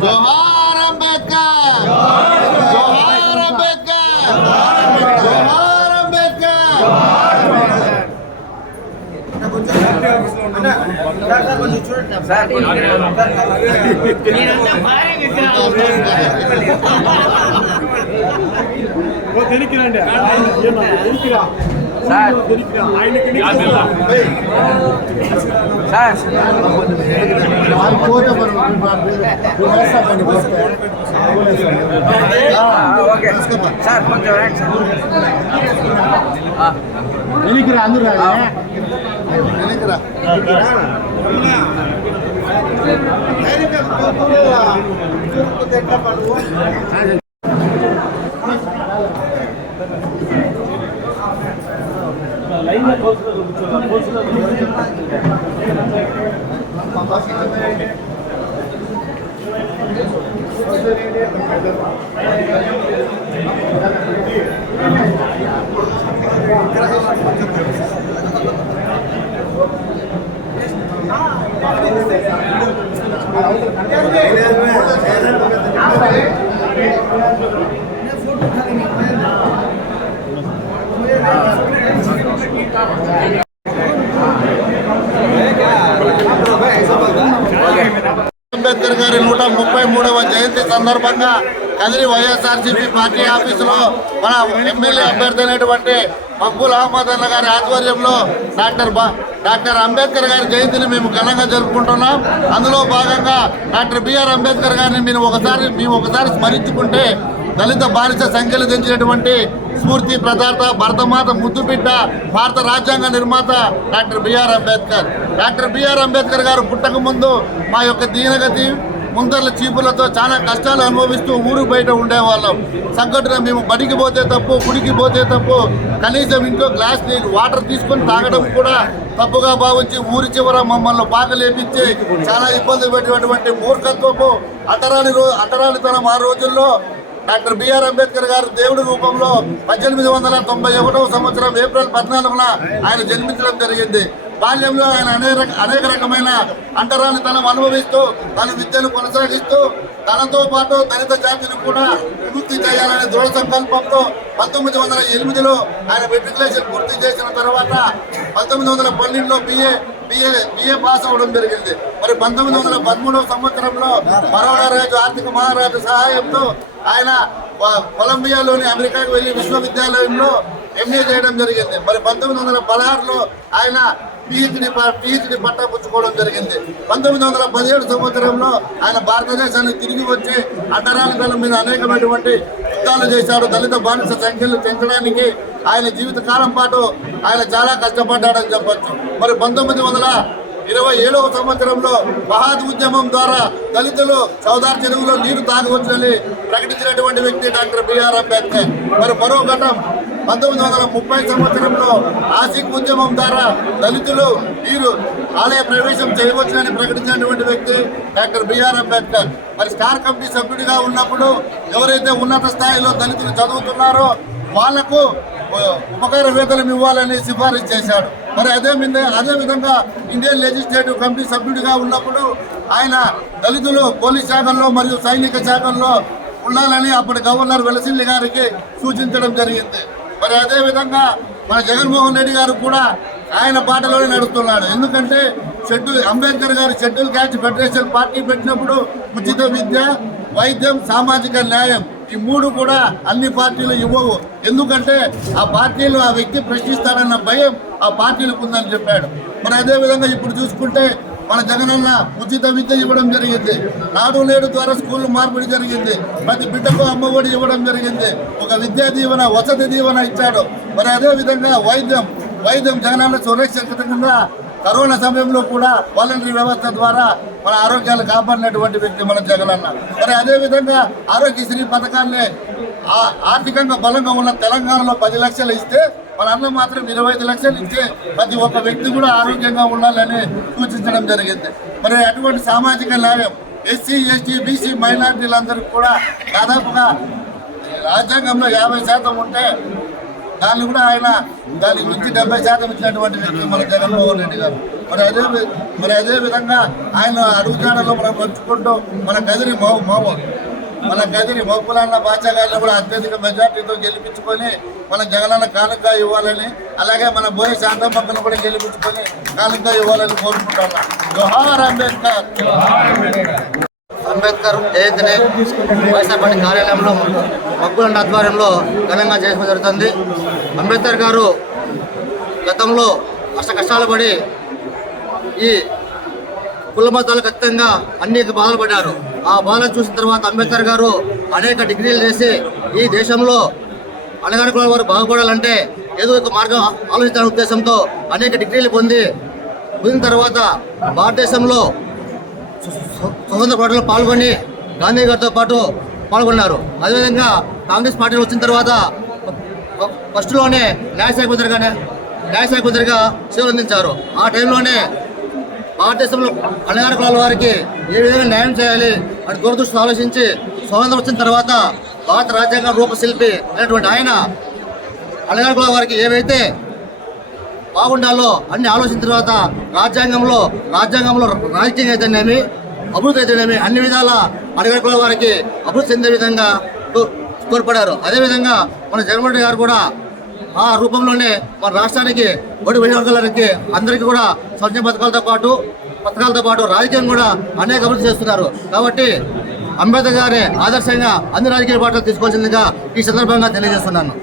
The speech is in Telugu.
జోహార్ అంబేద్కర్, జోహార్ అంబేద్కర్, జోహార్ అంబేద్కర్. అంబేద్కర్ గారి 133వ జయంతి సందర్భంగా కదిరి వైఎస్ఆర్సీపీ పార్టీ ఆఫీసులో మన ఎమ్మెల్యే అభ్యర్థి అయినటువంటి మక్బూల్ అహ్మద్ అన్న గారి ఆధ్వర్యంలో డాక్టర్ అంబేద్కర్ గారి జయంతిని మేము ఘనంగా జరుపుకుంటున్నాం. అందులో భాగంగా డాక్టర్ బిఆర్ అంబేద్కర్ గారిని మేము ఒకసారి స్మరించుకుంటే దళిత బానిస సంఖ్యలు తెంచినటువంటి స్ఫూర్తి ప్రదాత, భరతమాత ముద్దుబిడ్డ, భారత రాజ్యాంగ నిర్మాత doctor B R Ambedkar. Doctor B R Ambedkar గారు పుట్టక ముందు మా యొక్క దీనగతి ముందర్ల చీపులతో చాలా కష్టాలు అనుభవిస్తూ ఊరు బయట ఉండేవాళ్ళం. సంఘటన మేము బడికి పోతే తప్పు, గుడికి పోతే తప్పు, కనీసం ఇంట్లో గ్లాస్ నీళ్ళు వాటర్ తీసుకొని తాగడం కూడా తప్పుగా భావించి ఊరి చివర మమ్మల్ని పాకలేపించి చాలా ఇబ్బంది పెట్టినటువంటి మూర్ఖత్వపు అటరానితనం ఆ రోజుల్లో డాక్టర్ బిఆర్ అంబేద్కర్ గారు దేవుడి రూపంలో 1891 సంవత్సరం ఏప్రిల్ 14న ఆయన జన్మించడం జరిగింది. బాల్యంలో ఆయన అనేక రకమైన అంటరానితనం అనుభవిస్తూ తన విద్యను కొనసాగిస్తూ తనతో పాటు దళిత జాతిని కూడా విముక్తి చేయాలనే దృఢ సంకల్పంతో 1908లో ఆయన మెట్రికులేషన్ పూర్తి చేసిన తర్వాత 1912లో బిఏ పాస్ అవ్వడం జరిగింది. మరి 1913వ సంవత్సరంలో బరోడా రాజు ఆర్థిక మహారాజు సహాయంతో ఆయన కొలంబియాలోని అమెరికాకు వెళ్లి విశ్వవిద్యాలయంలో ఎంఏ చేయడం జరిగింది. మరి 1916లో ఆయన పిహెచ్డి పట్టా పుచ్చుకోవడం జరిగింది. 1917 సంవత్సరంలో ఆయన భారతదేశానికి తిరిగి వచ్చి అంటరానితనం మీద అనేకమైనటువంటి యుద్ధాలు చేశాడు. దళిత బానిస సంఖ్యలు పెంచడానికి ఆయన జీవిత కాలం పాటు ఆయన చాలా కష్టపడ్డాడని చెప్పొచ్చు. మరి 1927వ సంవత్సరంలో బహాద్ ఉద్యమం ద్వారా దళితులు చౌదార్ చెరువులో నీరు తాగవచ్చునని ప్రకటించినటువంటి వ్యక్తి డాక్టర్ బిఆర్ అంబేద్కర్. మరి మరో ఘటం 1930 సంవత్సరంలో ఆసిక్ ఉద్యమం ద్వారా దళితులు నీరు ఆలయ ప్రవేశం చేయవచ్చునని ప్రకటించినటువంటి వ్యక్తి డాక్టర్ బిఆర్ అంబేద్కర్. మరి స్టార్ కమిటీ సభ్యుడిగా ఉన్నప్పుడు ఎవరైతే ఉన్నత స్థాయిలో దళితులు చదువుతున్నారో వాళ్లకు ఉపకార వేతనం ఇవ్వాలని సిఫారసు చేశాడు. మరి అదే విధంగా ఇండియన్ లెజిస్లేటివ్ కమిటీ సభ్యుడిగా ఉన్నప్పుడు ఆయన దళితులు పోలీస్ శాఖల్లో మరియు సైనిక శాఖల్లో ఉండాలని అప్పటి గవర్నర్ వెలసిల్లి గారికి సూచించడం జరిగింది. మరి అదే విధంగా మన జగన్మోహన్ రెడ్డి గారు కూడా ఆయన బాటలోనే నడుస్తున్నాడు. ఎందుకంటే అంబేద్కర్ గారు షెడ్యూల్ క్యాస్ట్ ఫెడరేషన్ పార్టీ పెట్టినప్పుడు ఉచిత విద్య, వైద్యం, సామాజిక న్యాయం ఈ మూడు కూడా అన్ని పార్టీలు ఇవ్వవు. ఎందుకంటే ఆ పార్టీలు ఆ వ్యక్తి ప్రశ్నిస్తారన్న భయం ఆ పార్టీలకు ఉందని చెప్పాడు. మరి అదేవిధంగా ఇప్పుడు చూసుకుంటే మన జగనన్న ఉచిత విద్య ఇవ్వడం జరిగింది. నాడు నేడు ద్వారా స్కూల్ మార్పిడి జరిగింది. ప్రతి బిడ్డకు అమ్మఒడి ఇవ్వడం జరిగింది. ఒక విద్యా దీవెన, వసతి దీవెన ఇచ్చాడు. మరి అదేవిధంగా వైద్యం జగనన్న సురక్షితంగా కరోనా సమయంలో కూడా వాలంటరీ వ్యవస్థ ద్వారా మన ఆరోగ్యాలు కాపాడినటువంటి వ్యక్తి మన జగనన్న. మరి అదేవిధంగా ఆరోగ్యశ్రీ పథకాన్ని ఆర్థికంగా బలంగా ఉన్న తెలంగాణలో 10 లక్షలు ఇస్తే వాళ్ళందరూ మాత్రం 25 లక్షలు ఇచ్చే ప్రతి ఒక్క వ్యక్తి కూడా ఆరోగ్యంగా ఉండాలని సూచించడం జరిగింది. మరి అటువంటి సామాజిక న్యాయం ఎస్సీ ఎస్టీ బీసీ మైనార్టీలందరికీ కూడా దాదాపుగా రాజ్యాంగంలో 50% ఉంటే దాన్ని కూడా ఆయన దానికి మించి 70% ఇచ్చినటువంటి వ్యక్తి మన జగన్మోహన్ రెడ్డి గారు. మరి అదే విధంగా ఆయన అడుగుజాడలో మనం పంచుకుంటూ మన గదిరి మోపులన్న బాచా గారిని కూడా అత్యధిక మెజార్టీతో గెలిపించుకొని మన జగనన్న కానుక ఇవ్వాలని, అలాగే మన బోయ శాంతమ్మక్కను కూడా గెలిపించుకొని కానుక ఇవ్వాలని కోరుకుంటున్నాం. జోహార్ అంబేద్కర్. అంబేద్కర్ జయంతిని వైఎస్ఆర్ పార్టీ కార్యాలయంలో మగ్గుల ఆధ్వర్యంలో ఘనంగా చేయడం జరుగుతుంది. అంబేద్కర్ గారు గతంలో కష్టాలు పడి ఈ కుల మతాలకు ఖచ్చితంగా అనేక బాధలు పడ్డారు. ఆ బాధలు చూసిన తర్వాత అంబేద్కర్ గారు అనేక డిగ్రీలు చేసి ఈ దేశంలో అణగారిన వారు బాగుపడాలంటే ఏదో ఒక మార్గం ఆలోచించాలనే ఉద్దేశంతో అనేక డిగ్రీలు పొందిన తర్వాత భారతదేశంలో స్వతంత్ర పోరాటంలో పాల్గొని గాంధీ గారితో పాటు పాల్గొన్నారు. అదేవిధంగా కాంగ్రెస్ పార్టీలో వచ్చిన తర్వాత ఫస్ట్లోనే న్యాయశాఖ మంత్రిగా సేవలు అందించారు. ఆ టైంలోనే భారతదేశంలో అణగారిన కులాల వారికి ఏ విధంగా న్యాయం చేయాలి అని దూరదృష్టి ఆలోచించి స్వాతంత్రం వచ్చిన తర్వాత భారత రాజ్యాంగ రూపశిల్పి అయినటువంటి ఆయన అణగారిన కులాల వారికి ఏవైతే బాగుండాలో అన్ని ఆలోచించిన తర్వాత రాజ్యాంగంలో రాజకీయం అయితేనేమి అభివృద్ధి అయితేనేమి అన్ని విధాల అణగారిన కులాల వారికి అభివృద్ధి చెందే విధంగా తోడ్పడారు. అదేవిధంగా మన జగన్మోహన్ రెడ్డి గారు కూడా ఆ రూపంలోనే మన రాష్ట్రానికి బడుగు వర్గాలకి అందరికీ కూడా సంక్షేమ పథకాలతో పాటు రాజకీయం కూడా అనేక అభివృద్ధి చేస్తున్నారు. కాబట్టి అంబేద్కర్ గారి ఆదర్శంగా అన్ని రాజకీయ పార్టీలు తీసుకోవాల్సిందిగా ఈ సందర్భంగా తెలియజేస్తున్నాను.